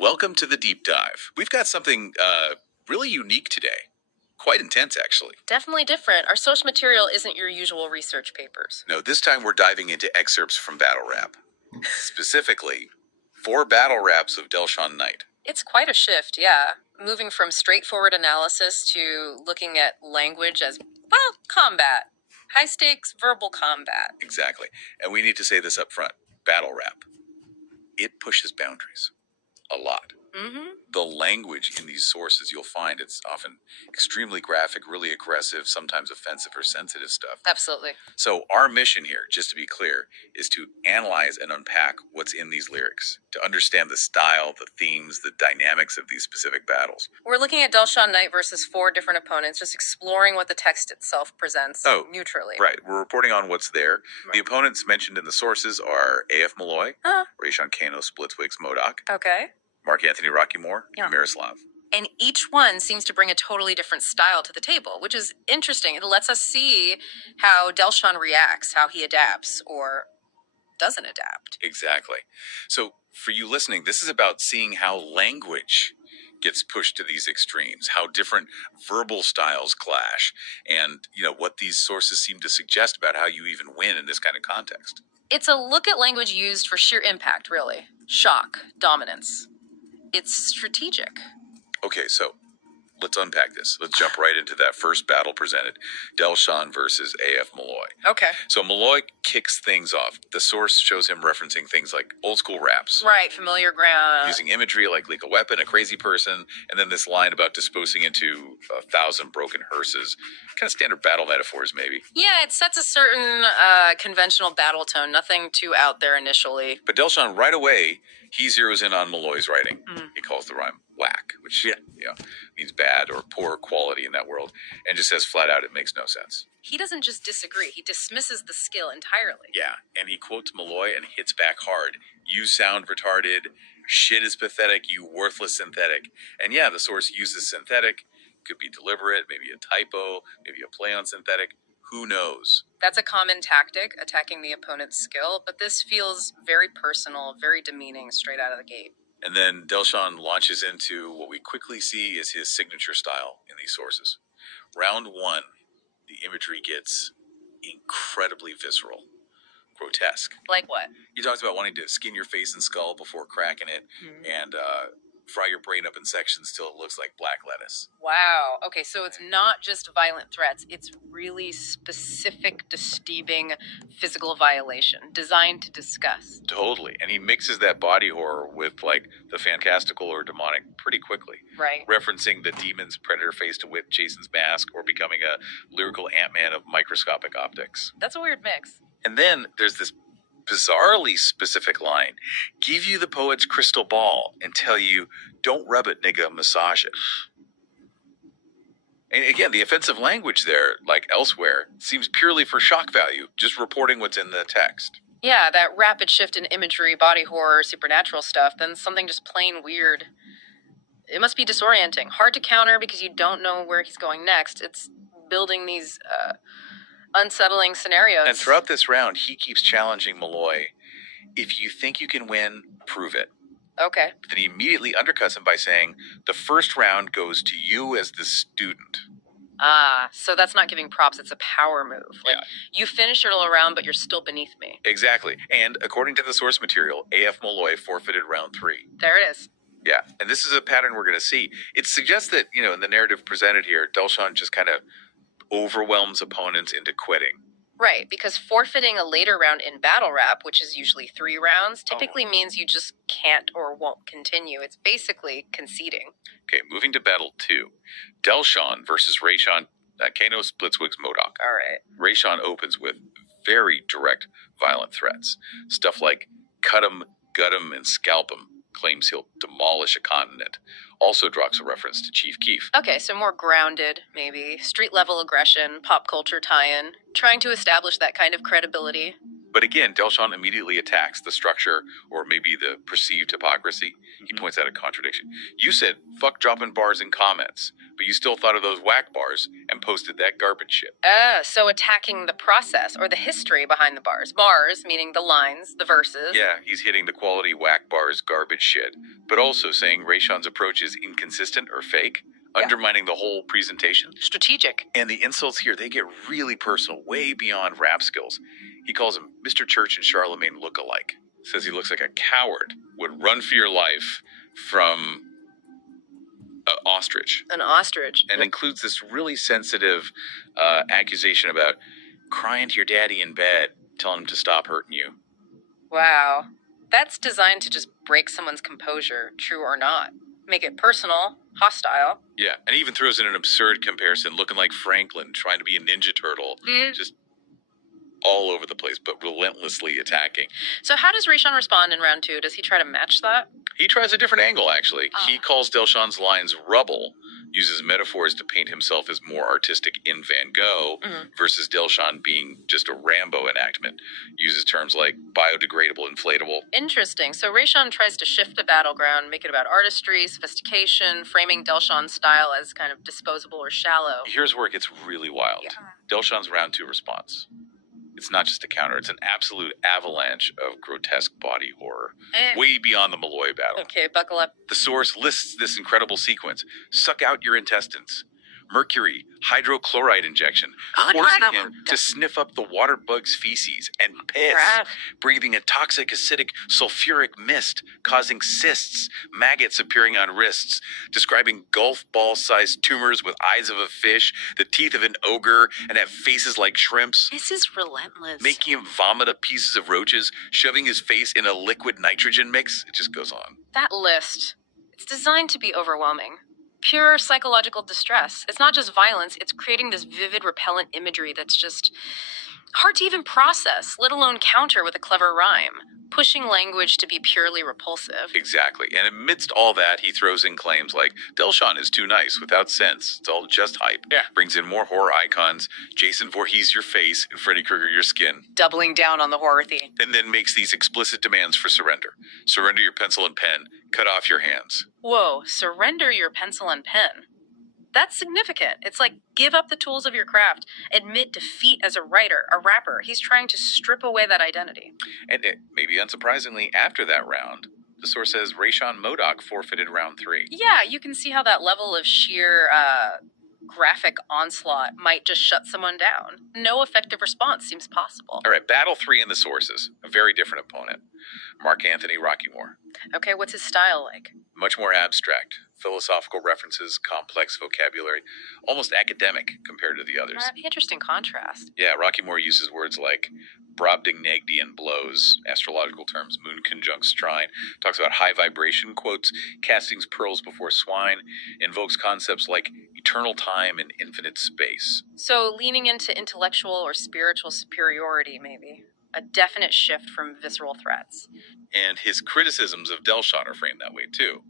Welcome to the deep dive. We've got something really unique today. Quite intense, actually. Definitely different. Our source material isn't your usual research papers. No, this time we're diving into excerpts from Battle Rap. Specifically, 4 battle raps of Delshaun Knight. It's quite a shift, yeah. Moving from straightforward analysis to looking at language as, well, combat. High-stakes verbal combat. Exactly. And we need to say this up front. Battle Rap. It pushes boundaries. A lot. Mm-hmm. The language in these sources, you'll find it's often extremely graphic, really aggressive, sometimes offensive or sensitive stuff. Absolutely. So our mission here, just to be clear, is to analyze and unpack what's in these lyrics, to understand the style, the themes, the dynamics of these specific battles. We're looking at Delshaun Knight versus 4 different opponents, just exploring what the text itself presents neutrally. Right. We're reporting on what's there. Right. The opponents mentioned in the sources are A.F. Malloy, Rayshawn Kano, Splitswigs, Modoc. Okay. Mark Anthony Rockymore, and Miroslav. And each one seems to bring a totally different style to the table, which is interesting. It lets us see how Delshaun reacts, how he adapts or doesn't adapt. Exactly. So for you listening, this is about seeing how language gets pushed to these extremes, how different verbal styles clash, and what these sources seem to suggest about how you even win in this kind of context. It's a look at language used for sheer impact, really. Shock, dominance. It's strategic. Okay, so let's unpack this. Let's jump right into that first battle presented. Delshaun versus A.F. Malloy. Okay. So Malloy kicks things off. The source shows him referencing things like old school raps. Right, familiar ground. Using imagery like lethal weapon, a crazy person, and then this line about disposing into 1,000 broken hearses. Kind of standard battle metaphors, maybe. Yeah, it sets a certain conventional battle tone. Nothing too out there initially. But Delshaun, right away, he zeroes in on Malloy's writing. He calls the rhyme whack, which means bad or poor quality in that world, and just says flat out it makes no sense. He doesn't just disagree, he dismisses the skill entirely. Yeah, and he quotes Malloy and hits back hard. You sound retarded, shit is pathetic, you worthless synthetic. And yeah, the source uses synthetic, could be deliberate, maybe a typo, maybe a play on synthetic. Who knows? That's a common tactic, attacking the opponent's skill, but this feels very personal, very demeaning straight out of the gate. And then Delshaun launches into what we quickly see is his signature style in these sources. Round 1, the imagery gets incredibly visceral, grotesque. Like what? He talks about wanting to skin your face and skull before cracking it, and fry your brain up in sections till it looks like black lettuce. Wow. Okay, so it's not just violent threats. It's really specific, disturbing physical violation designed to disgust. Totally. And he mixes that body horror with, like, the fantastical or demonic pretty quickly. Right. Referencing the demon's predator face to whip Jason's mask or becoming a lyrical Ant-Man of microscopic optics. That's a weird mix. And then there's this bizarrely specific line. Give you the poet's crystal ball and tell you, don't rub it, nigga, massage it. And again, the offensive language there, like elsewhere, seems purely for shock value, just reporting what's in the text. Yeah, that rapid shift in imagery, body horror, supernatural stuff, then something just plain weird. It must be disorienting. Hard to counter because you don't know where he's going next. It's building these unsettling scenarios. And throughout this round, he keeps challenging Malloy. If you think you can win, prove it. Okay. But then he immediately undercuts him by saying, the first round goes to you as the student. So that's not giving props, it's a power move. Like, you finish your little round, but you're still beneath me. Exactly. And according to the source material, A.F. Malloy forfeited round 3. There it is. Yeah, and this is a pattern we're going to see. It suggests that, in the narrative presented here, Delshaun just kind of overwhelms opponents into quitting. Right, because forfeiting a later round in battle rap, which is usually 3 rounds, typically means you just can't or won't continue. It's basically conceding. Okay, moving to battle 2. Delshaun versus Rayshawn Kano, Splitswigs, Modoc. All right. Rayshawn opens with very direct, violent threats. Stuff like cut him, gut him, and scalp him. Claims he'll demolish a continent. Also drops a reference to Chief Keef. Okay, so more grounded, maybe. Street-level aggression, pop culture tie-in. Trying to establish that kind of credibility. But again, Delshaun immediately attacks the structure or maybe the perceived hypocrisy. He points out a contradiction. You said, fuck dropping bars in comments, but you still thought of those whack bars and posted that garbage shit. So attacking the process or the history behind the bars. Bars, meaning the lines, the verses. Yeah, he's hitting the quality whack bars garbage shit, but also saying Rayshawn's approach is inconsistent or fake, undermining the whole presentation. Strategic. And the insults here, they get really personal, way beyond rap skills. He calls him Mr. Church and Charlemagne look-alike. Says he looks like a coward, would run for your life from an ostrich. An ostrich. And includes this really sensitive accusation about crying to your daddy in bed, telling him to stop hurting you. Wow. That's designed to just break someone's composure, true or not. Make it personal, hostile. Yeah, and he even throws in an absurd comparison, looking like Franklin, trying to be a Ninja Turtle. Just all over the place, but relentlessly attacking. So how does Rayshawn respond in round 2? Does he try to match that? He tries a different angle, actually. He calls Delshaun's lines rubble, uses metaphors to paint himself as more artistic in Van Gogh, versus Delshaun being just a Rambo enactment. Uses terms like biodegradable, inflatable. Interesting. So Rayshawn tries to shift the battleground, make it about artistry, sophistication, framing Delshaun's style as kind of disposable or shallow. Here's where it gets really wild. Delshaun's round 2 response. It's not just a counter, it's an absolute avalanche of grotesque body horror, way beyond the Malloy battle. Okay, buckle up. The source lists this incredible sequence. Suck out your intestines. Mercury, hydrochloride injection, forcing him to sniff up the water bug's feces and piss, breathing a toxic, acidic, sulfuric mist, causing cysts, maggots appearing on wrists, describing golf ball-sized tumors with eyes of a fish, the teeth of an ogre, and have faces like shrimps. This is relentless. Making him vomit up pieces of roaches, shoving his face in a liquid nitrogen mix. It just goes on. That list, it's designed to be overwhelming. Pure psychological distress. It's not just violence, it's creating this vivid, repellent imagery that's just hard to even process, let alone counter with a clever rhyme. Pushing language to be purely repulsive. Exactly. And amidst all that, he throws in claims like, Delshaun is too nice, without sense. It's all just hype. Yeah. Brings in more horror icons. Jason Voorhees your face, and Freddy Krueger your skin. Doubling down on the horror theme. And then makes these explicit demands for surrender. Surrender your pencil and pen. Cut off your hands. Whoa, surrender your pencil and pen. That's significant. It's like, give up the tools of your craft. Admit defeat as a writer, a rapper. He's trying to strip away that identity. And maybe unsurprisingly, after that round, the source says Rayshawn Modoc forfeited round 3. Yeah, you can see how that level of sheer graphic onslaught might just shut someone down. No effective response seems possible. All right, battle 3 in the sources. A very different opponent. Mark Anthony Rockymore. Okay, what's his style like? Much more abstract. Philosophical references, complex vocabulary, almost academic compared to the others. Interesting contrast. Yeah, Rockymore uses words like Brobdingnagian blows, astrological terms, moon conjunct trine, talks about high vibration, quotes castings pearls before swine, invokes concepts like eternal time and infinite space. So leaning into intellectual or spiritual superiority, maybe. A definite shift from visceral threats. And his criticisms of Delshaun are framed that way, too.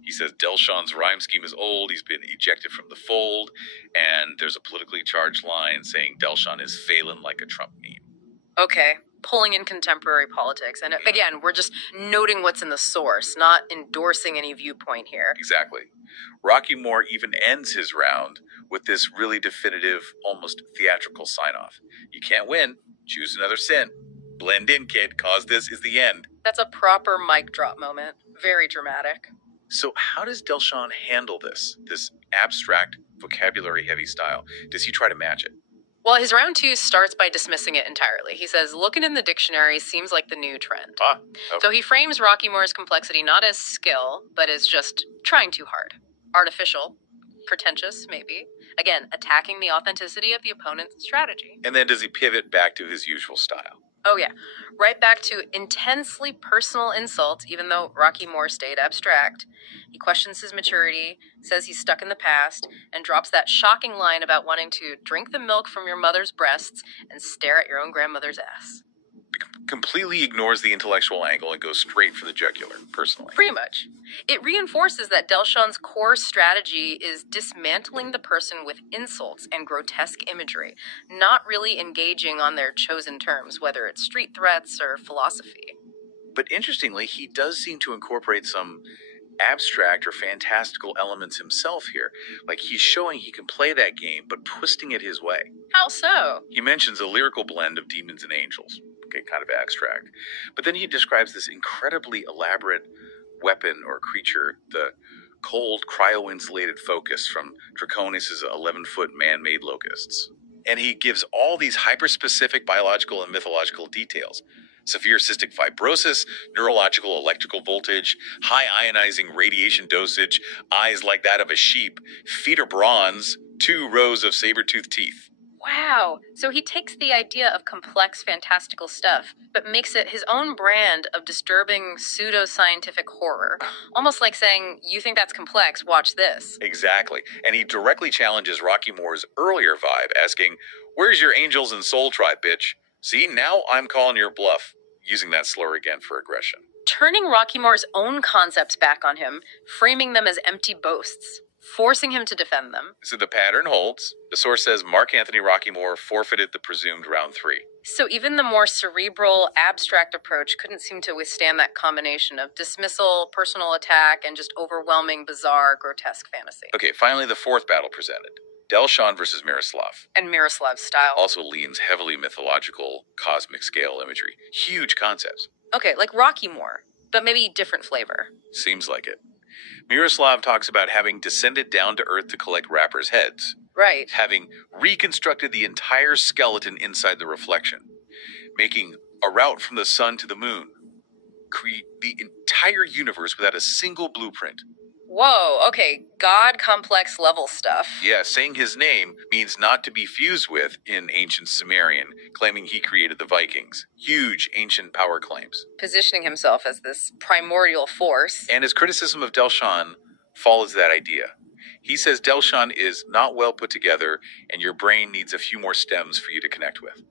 He says Delshaun's rhyme scheme is old, he's been ejected from the fold, and there's a politically charged line saying Delshaun is failing like a Trump meme. Okay, pulling in contemporary politics. And again, we're just noting what's in the source, not endorsing any viewpoint here. Exactly. Rockymore even ends his round with this really definitive, almost theatrical sign-off. You can't win. Choose another sin. Blend in, kid, cause this is the end. That's a proper mic drop moment. Very dramatic. So how does Delshaun handle this abstract, vocabulary-heavy style? Does he try to match it? Well, his round 2 starts by dismissing it entirely. He says, looking in the dictionary seems like the new trend. So he frames Rockymore's complexity not as skill, but as just trying too hard. Artificial. Pretentious, maybe. Again, attacking the authenticity of the opponent's strategy. And then does he pivot back to his usual style? Oh yeah, right back to intensely personal insults, even though Rockymore stayed abstract. He questions his maturity, says he's stuck in the past, and drops that shocking line about wanting to drink the milk from your mother's breasts and stare at your own grandmother's ass. completely ignores the intellectual angle and goes straight for the jugular, personally. Pretty much. It reinforces that Delshaun's core strategy is dismantling the person with insults and grotesque imagery, not really engaging on their chosen terms, whether it's street threats or philosophy. But interestingly, he does seem to incorporate some abstract or fantastical elements himself here. Like, he's showing he can play that game, but twisting it his way. How so? He mentions a lyrical blend of demons and angels. Okay, kind of abstract. But then he describes this incredibly elaborate weapon or creature, the cold, cryo-insulated focus from Draconis' 11-foot man-made locusts. And he gives all these hyper-specific biological and mythological details. Severe cystic fibrosis, neurological electrical voltage, high ionizing radiation dosage, eyes like that of a sheep, feet are bronze, 2 rows of saber-toothed teeth. Wow. So he takes the idea of complex, fantastical stuff, but makes it his own brand of disturbing, pseudo-scientific horror. Almost like saying, you think that's complex, watch this. Exactly. And he directly challenges Rocky Moore's earlier vibe, asking, "Where's your angels and soul tribe, bitch? See, now I'm calling your bluff," using that slur again for aggression. Turning Rocky Moore's own concepts back on him, framing them as empty boasts, forcing him to defend them. So the pattern holds. The source says Mark Anthony Rocky Moore forfeited the presumed round 3. So even the more cerebral, abstract approach couldn't seem to withstand that combination of dismissal, personal attack, and just overwhelming, bizarre, grotesque fantasy. Okay, finally the 4th battle presented. Delshaun versus Miroslav. And Miroslav's style. Also leans heavily mythological, cosmic scale imagery. Huge concepts. Okay, like Rocky Moore, but maybe different flavor. Seems like it. Miroslav talks about having descended down to Earth to collect rappers' heads. Right. Having reconstructed the entire skeleton inside the reflection. Making a route from the sun to the moon. Create the entire universe without a single blueprint. Whoa, okay, God complex level stuff. Yeah, saying his name means not to be fused with in ancient Sumerian, claiming he created the Vikings. Huge ancient power claims. Positioning himself as this primordial force. And his criticism of Delshaun follows that idea. He says Delshaun is not well put together, and your brain needs a few more stems for you to connect with.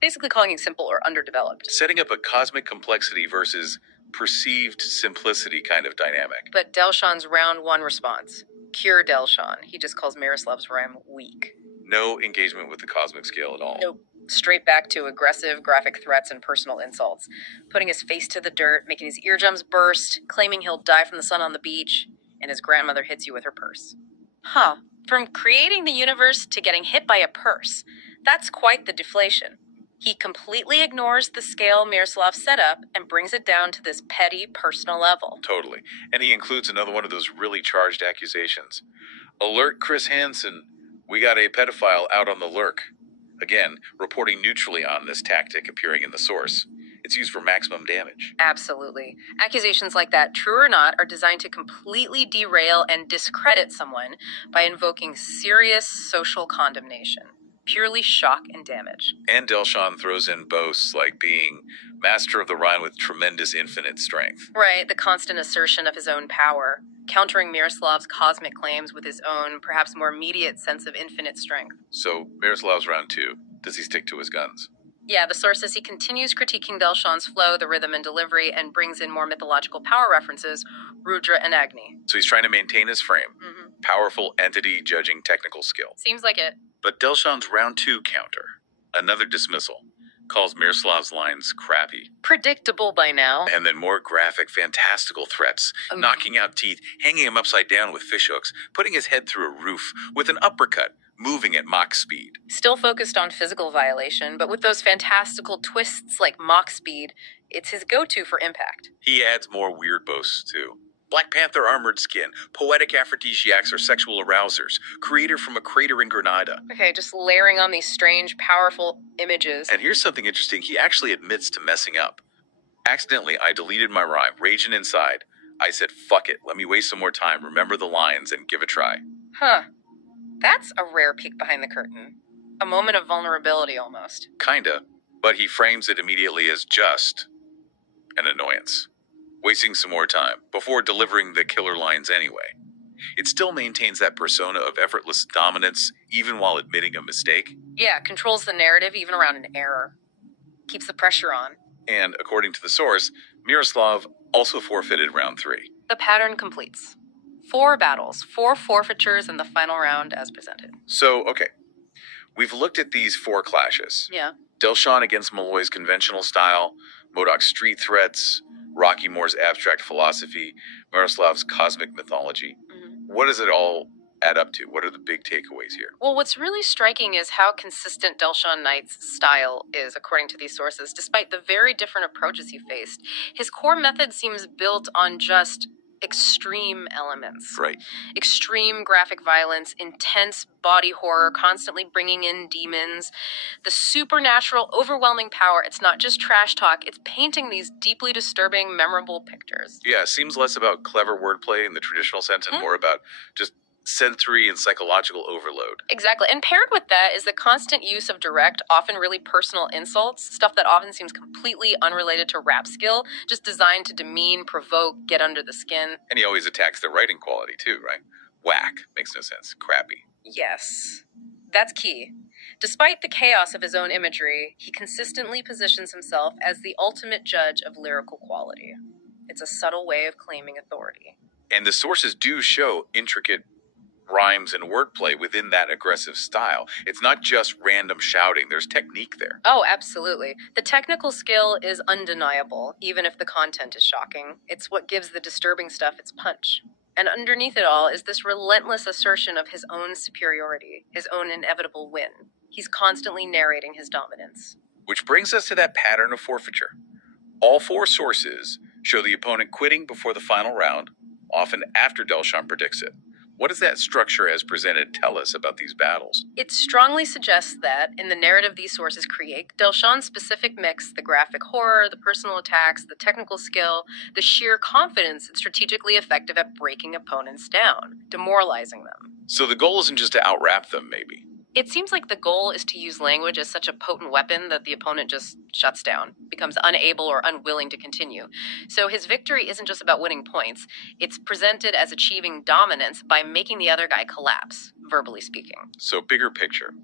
Basically calling him simple or underdeveloped. Setting up a cosmic complexity versus perceived simplicity kind of dynamic. But Delshaun's round 1 response. Cure Delshaun. He just calls Miroslav's rhyme weak. No engagement with the cosmic scale at all. Nope. Straight back to aggressive graphic threats and personal insults. Putting his face to the dirt, making his eardrums burst, claiming he'll die from the sun on the beach, and his grandmother hits you with her purse. Huh. From creating the universe to getting hit by a purse. That's quite the deflation. He completely ignores the scale Miroslav set up and brings it down to this petty, personal level. Totally. And he includes another one of those really charged accusations. Alert Chris Hansen. We got a pedophile out on the lurk. Again, reporting neutrally on this tactic appearing in the source. It's used for maximum damage. Absolutely. Accusations like that, true or not, are designed to completely derail and discredit someone by invoking serious social condemnation. Purely shock and damage. And Delshaun throws in boasts like being master of the Rhine with tremendous infinite strength. Right, the constant assertion of his own power, countering Miroslav's cosmic claims with his own, perhaps more immediate sense of infinite strength. So, Miroslav's round 2. Does he stick to his guns? Yeah, the source says he continues critiquing Delshaun's flow, the rhythm and delivery, and brings in more mythological power references, Rudra and Agni. So he's trying to maintain his frame. Mm-hmm. Powerful entity judging technical skill. Seems like it. But Delshaun's round 2 counter, another dismissal, calls Miroslav's lines crappy. Predictable by now. And then more graphic, fantastical threats, knocking out teeth, hanging him upside down with fishhooks, putting his head through a roof with an uppercut, moving at Mach speed. Still focused on physical violation, but with those fantastical twists like Mach speed, it's his go-to for impact. He adds more weird boasts, too. Black Panther armored skin, poetic aphrodisiacs or sexual arousers, creator from a crater in Grenada. Okay, just layering on these strange, powerful images. And here's something interesting. He actually admits to messing up. Accidentally, I deleted my rhyme, raging inside. I said, fuck it, let me waste some more time, remember the lines, and give a try. Huh. That's a rare peek behind the curtain. A moment of vulnerability, almost. Kinda, but he frames it immediately as just an annoyance. Wasting some more time, before delivering the killer lines anyway. It still maintains that persona of effortless dominance, even while admitting a mistake. Yeah, controls the narrative even around an error. Keeps the pressure on. And according to the source, Miroslav also forfeited round 3. The pattern completes. 4 battles, 4 forfeitures in the final round as presented. So, okay. We've looked at these 4 clashes. Yeah. Delshaun against Malloy's conventional style, Modoc's street threats, Rocky Moore's abstract philosophy, Miroslav's cosmic mythology. What does it all add up to? What are the big takeaways here? Well, what's really striking is how consistent Delshaun Knight's style is, according to these sources, despite the very different approaches he faced. His core method seems built on just extreme elements. Right. Extreme graphic violence, intense body horror, constantly bringing in demons, the supernatural, overwhelming power. It's not just trash talk, it's painting these deeply disturbing, memorable pictures. Yeah, it seems less about clever wordplay in the traditional sense and more about just sensory and psychological overload. Exactly. And paired with that is the constant use of direct, often really personal insults, stuff that often seems completely unrelated to rap skill, just designed to demean, provoke, get under the skin. And he always attacks the writing quality too, right? Whack. Makes no sense. Crappy. Yes. That's key. Despite the chaos of his own imagery, he consistently positions himself as the ultimate judge of lyrical quality. It's a subtle way of claiming authority. And the sources do show intricate rhymes and wordplay within that aggressive style. It's not just random shouting. There's technique there. Oh, absolutely. The technical skill is undeniable, even if the content is shocking. It's what gives the disturbing stuff its punch. And underneath it all is this relentless assertion of his own superiority, his own inevitable win. He's constantly narrating his dominance. Which brings us to that pattern of forfeiture. All 4 sources show the opponent quitting before the final round, often after Delshaun predicts it. What does that structure as presented tell us about these battles? It strongly suggests that, in the narrative these sources create, Delshaun's specific mix, the graphic horror, the personal attacks, the technical skill, the sheer confidence it's strategically effective at breaking opponents down, demoralizing them. So the goal isn't just to out-rap them, maybe. It seems like the goal is to use language as such a potent weapon that the opponent just shuts down, becomes unable or unwilling to continue. So his victory isn't just about winning points. It's presented as achieving dominance by making the other guy collapse, verbally speaking. So bigger picture.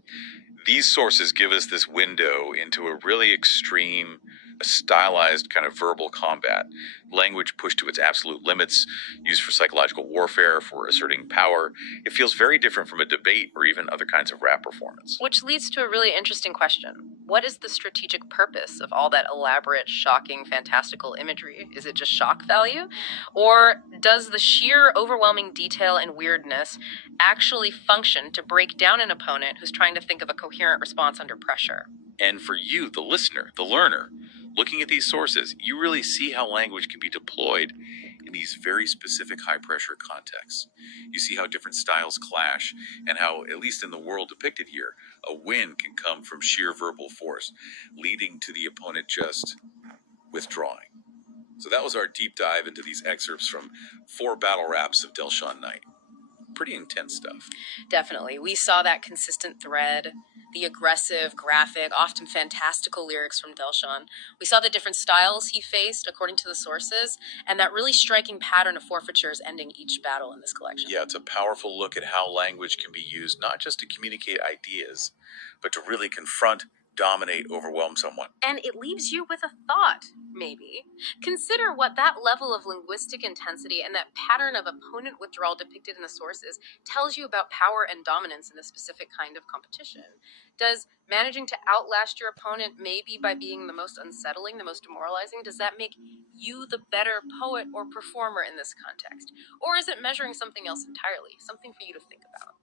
These sources give us this window into a really extreme, stylized kind of verbal combat. Language pushed to its absolute limits, used for psychological warfare, for asserting power. It feels very different from a debate or even other kinds of rap performance. Which leads to a really interesting question. What is the strategic purpose of all that elaborate, shocking, fantastical imagery? Is it just shock value? Or does the sheer overwhelming detail and weirdness actually function to break down an opponent who's trying to think of a coherent response under pressure? And for you, the listener, the learner, looking at these sources, you really see how language can be deployed in these very specific high-pressure contexts. You see how different styles clash, and how, at least in the world depicted here, a win can come from sheer verbal force, leading to the opponent just withdrawing. So that was our deep dive into these excerpts from 4 battle raps of Delshaun Knight. Pretty intense stuff. Definitely. We saw that consistent thread, the aggressive, graphic, often fantastical lyrics from Delshaun. We saw the different styles he faced according to the sources, and that really striking pattern of forfeitures ending each battle in this collection. Yeah, it's a powerful look at how language can be used not just to communicate ideas, but to really confront, dominate, overwhelm someone. And it leaves you with a thought, maybe. Consider what that level of linguistic intensity and that pattern of opponent withdrawal depicted in the sources tells you about power and dominance in a specific kind of competition. Does managing to outlast your opponent maybe by being the most unsettling, the most demoralizing, does that make you the better poet or performer in this context? Or is it measuring something else entirely, something for you to think about?